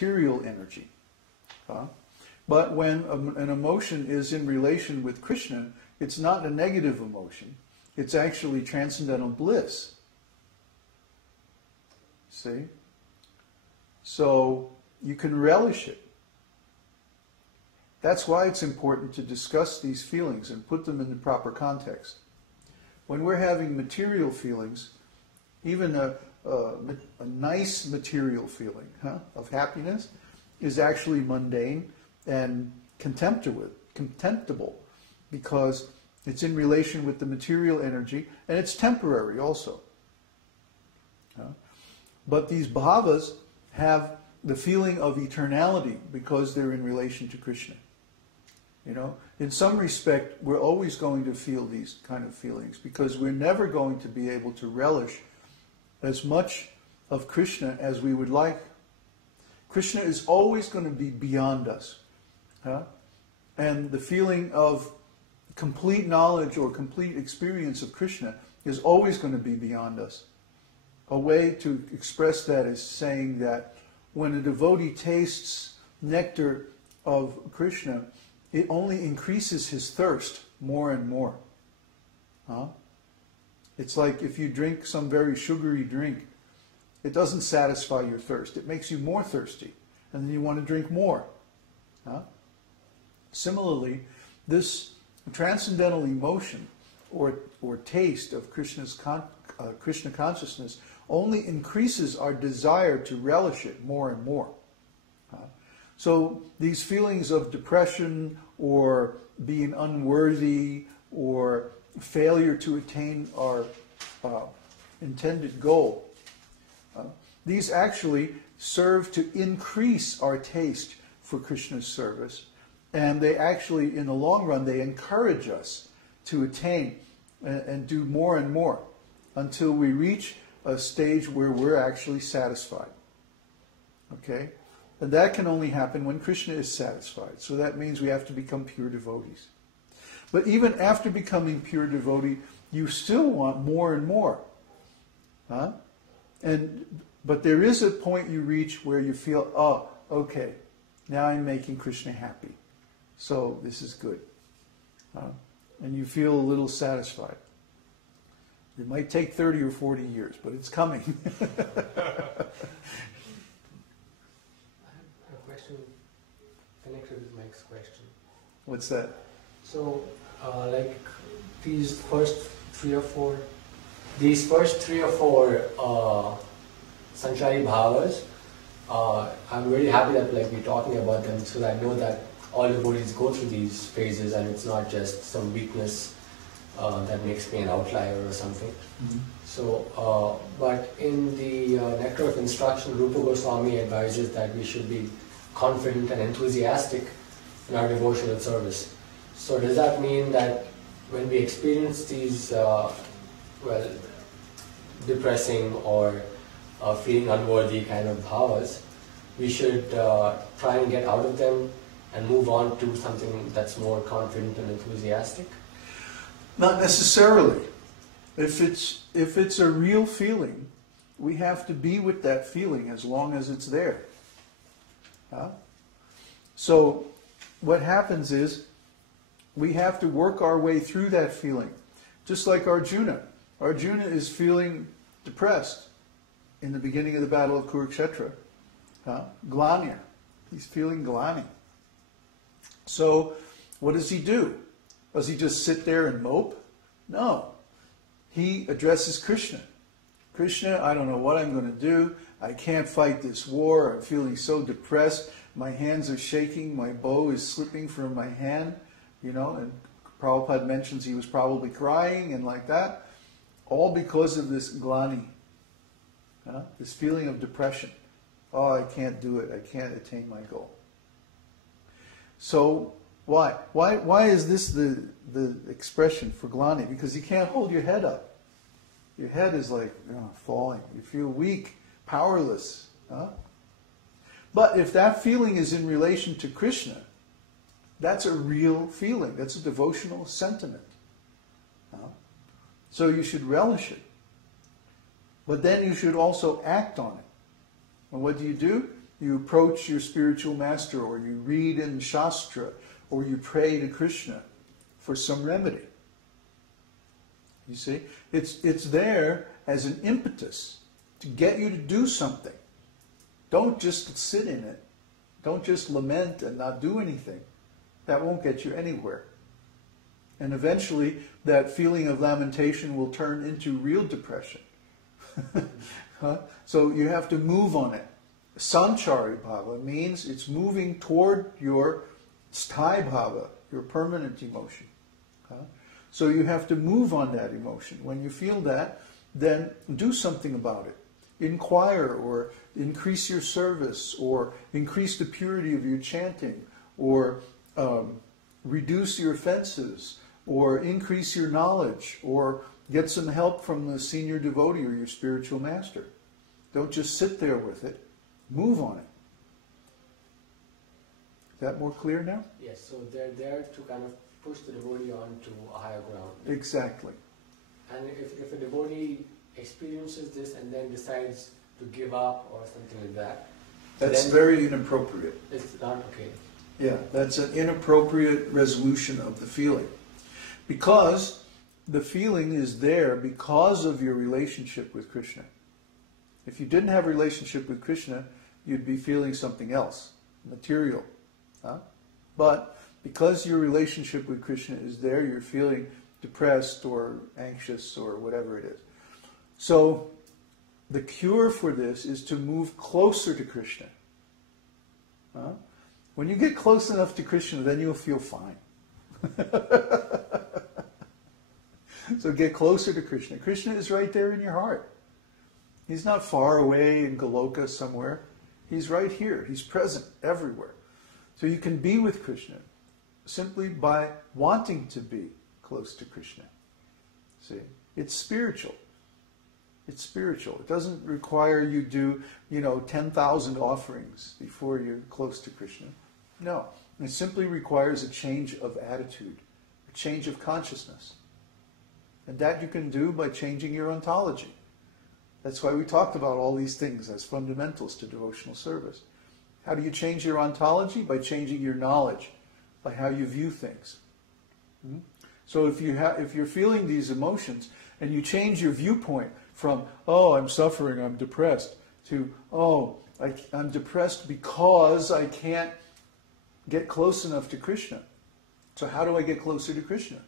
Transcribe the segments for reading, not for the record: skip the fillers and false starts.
material energy. But when an emotion is in relation with Krishna, it's not a negative emotion. It's actually transcendental bliss. See? So you can relish it. That's why it's important to discuss these feelings and put them in the proper context. When we're having material feelings, even a nice material feeling of happiness is actually mundane and contemptible because it's in relation with the material energy and it's temporary also. But these bhavas have the feeling of eternality because they're in relation to Krishna. You know, in some respect, we're always going to feel these kind of feelings because we're never going to be able to relish as much of Krishna as we would like. Krishna is always going to be beyond us. And the feeling of complete knowledge or complete experience of Krishna is always going to be beyond us. A way to express that is saying that when a devotee tastes nectar of Krishna, it only increases his thirst more and more. It's like if you drink some very sugary drink, it doesn't satisfy your thirst. It makes you more thirsty, and then you want to drink more. Similarly, this transcendental emotion or taste of Krishna consciousness only increases our desire to relish it more and more. So these feelings of depression or being unworthy or failure to attain our intended goal, these actually serve to increase our taste for Krishna's service, and they actually, in the long run, they encourage us to attain and do more and more until we reach a stage where we're actually satisfied. Okay? And that can only happen when Krishna is satisfied. So that means we have to become pure devotees. But even after becoming pure devotee, you still want more and more. But there is a point you reach where you feel, oh, okay, now I'm making Krishna happy. So this is good. And you feel a little satisfied. It might take 30 or 40 years, but it's coming. Connected with Mike's question. What's that? So, like these first three or four sthāyi-bhavas, I'm really happy that like we're talking about them, so that I know that all devotees go through these phases, and it's not just some weakness that makes me an outlier or something. So, but in the Nectar of Instruction, Rupa Goswami advises that we should be confident and enthusiastic in our devotional service. So does that mean that when we experience these, depressing or feeling unworthy kind of bhavas, we should try and get out of them and move on to something that's more confident and enthusiastic? Not necessarily. If it's a real feeling, we have to be with that feeling as long as it's there. So what happens is we have to work our way through that feeling. Just like Arjuna. Arjuna is feeling depressed in the beginning of the Battle of Kurukshetra. Glanya. He's feeling glani. So what does he do? Does he just sit there and mope? No. He addresses Krishna. Krishna, I don't know what I'm going to do. I can't fight this war. I'm feeling so depressed. My hands are shaking. My bow is slipping from my hand. You know, and Prabhupada mentions he was probably crying and like that. All because of this glani. This feeling of depression. Oh, I can't do it. I can't attain my goal. So, why? Why is this the expression for glani? Because you can't hold your head up. Your head is like falling. You feel weak, powerless. But if that feeling is in relation to Krishna, that's a real feeling. That's a devotional sentiment. So you should relish it. But then you should also act on it. And what do? you approach your spiritual master, or you read in Shastra, or you pray to Krishna for some remedy. You see? It's there as an impetus to get you to do something. Don't just sit in it. Don't just lament and not do anything. That won't get you anywhere. And eventually, that feeling of lamentation will turn into real depression. So you have to move on it. Sanchari-bhava means it's moving toward your sthāyi-bhava, your permanent emotion. So you have to move on that emotion. When you feel that, then do something about it. Inquire, or increase your service, or increase the purity of your chanting, or reduce your offenses, or increase your knowledge, or get some help from the senior devotee or your spiritual master. Don't just sit there with it. Move on it. Is that more clear now? Yes, so they're there to kind of push the devotee on to a higher ground. Exactly. And if a devotee experiences this and then decides to give up or something like that, that's very inappropriate. It's not okay. Yeah, that's an inappropriate resolution of the feeling. Because the feeling is there because of your relationship with Krishna. If you didn't have a relationship with Krishna, you'd be feeling something else, material. But because your relationship with Krishna is there, you're feeling depressed or anxious or whatever it is. So the cure for this is to move closer to Krishna. When you get close enough to Krishna, then you'll feel fine. So get closer to Krishna. Krishna is right there in your heart. He's not far away in Goloka somewhere. He's right here. He's present everywhere. So you can be with Krishna simply by wanting to be close to Krishna. See? It's spiritual. It's spiritual. It doesn't require you do, 10,000 offerings before you're close to Krishna. No. It simply requires a change of attitude, a change of consciousness. And that you can do by changing your ontology. That's why we talked about all these things as fundamentals to devotional service. How do you change your ontology? By changing your knowledge, by how you view things. So if you're feeling these emotions and you change your viewpoint from, oh, I'm suffering, I'm depressed, to, oh, I'm depressed because I can't get close enough to Krishna. So how do I get closer to Krishna?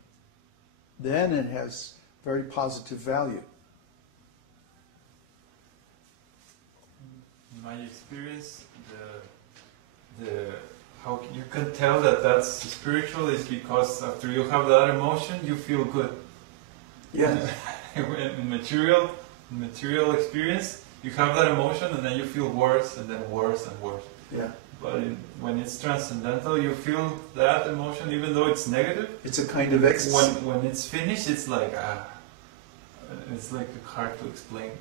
Then it has very positive value. In my experience, how you can tell that that's spiritual is because after you have that emotion, you feel good. Yes. In material experience, you have that emotion and then you feel worse and then worse and worse. Yeah. But when it's transcendental, you feel that emotion even though it's negative. It's a kind of ecstasy. When it's finished, it's like it's like hard to explain.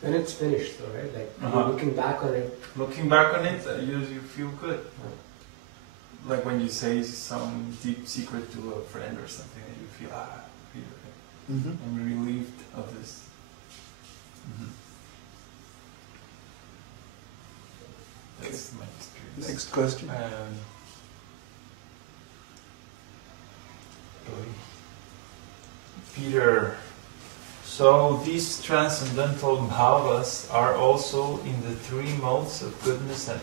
When it's finished, though, right? Like looking back on it. Looking back on it, you feel good. Like when you say some deep secret to a friend or something, and you feel I'm relieved of this. That's my experience. Next question. Peter, so these transcendental bhavas are also in the three modes of goodness and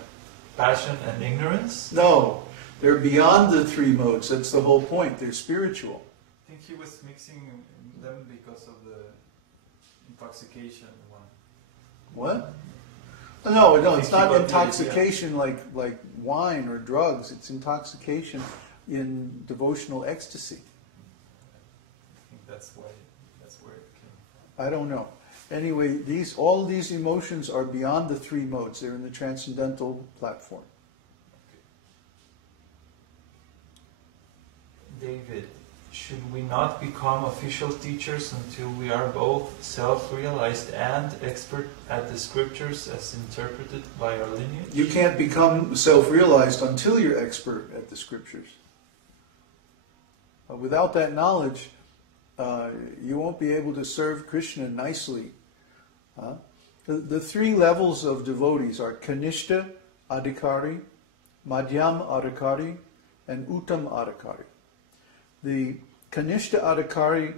passion and ignorance? No, they're beyond the three modes. That's the whole point. They're spiritual. I think he was mixing them because of the intoxication one. What? No, it's not intoxication like wine or drugs. It's intoxication in devotional ecstasy. I think that's where it came from. I don't know. Anyway, all these emotions are beyond the three modes. They're in the transcendental platform. Okay. David, should we not become official teachers until we are both self-realized and expert at the scriptures as interpreted by our lineage? You can't become self-realized until you're expert at the scriptures. Without that knowledge, you won't be able to serve Krishna nicely. The three levels of devotees are Kanishta Adhikari, Madhyam Adhikari, and Uttam Adhikari. The Kanishta Adhikari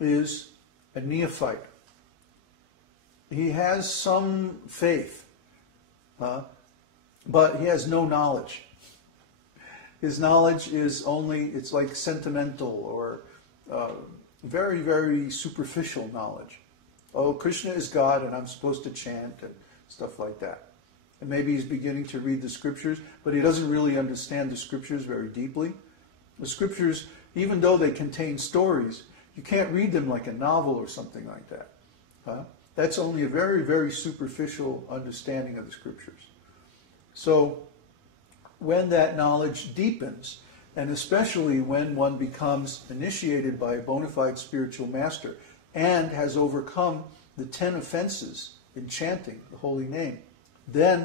is a neophyte. He has some faith, but he has no knowledge. His knowledge is only, it's like sentimental or very, very superficial knowledge. Oh, Krishna is God and I'm supposed to chant and stuff like that. And maybe he's beginning to read the scriptures, but he doesn't really understand the scriptures very deeply. The scriptures, even though they contain stories, you can't read them like a novel or something like that. That's only a very, very superficial understanding of the scriptures. So, when that knowledge deepens, and especially when one becomes initiated by a bona fide spiritual master and has overcome the 10 offenses in chanting the holy name, then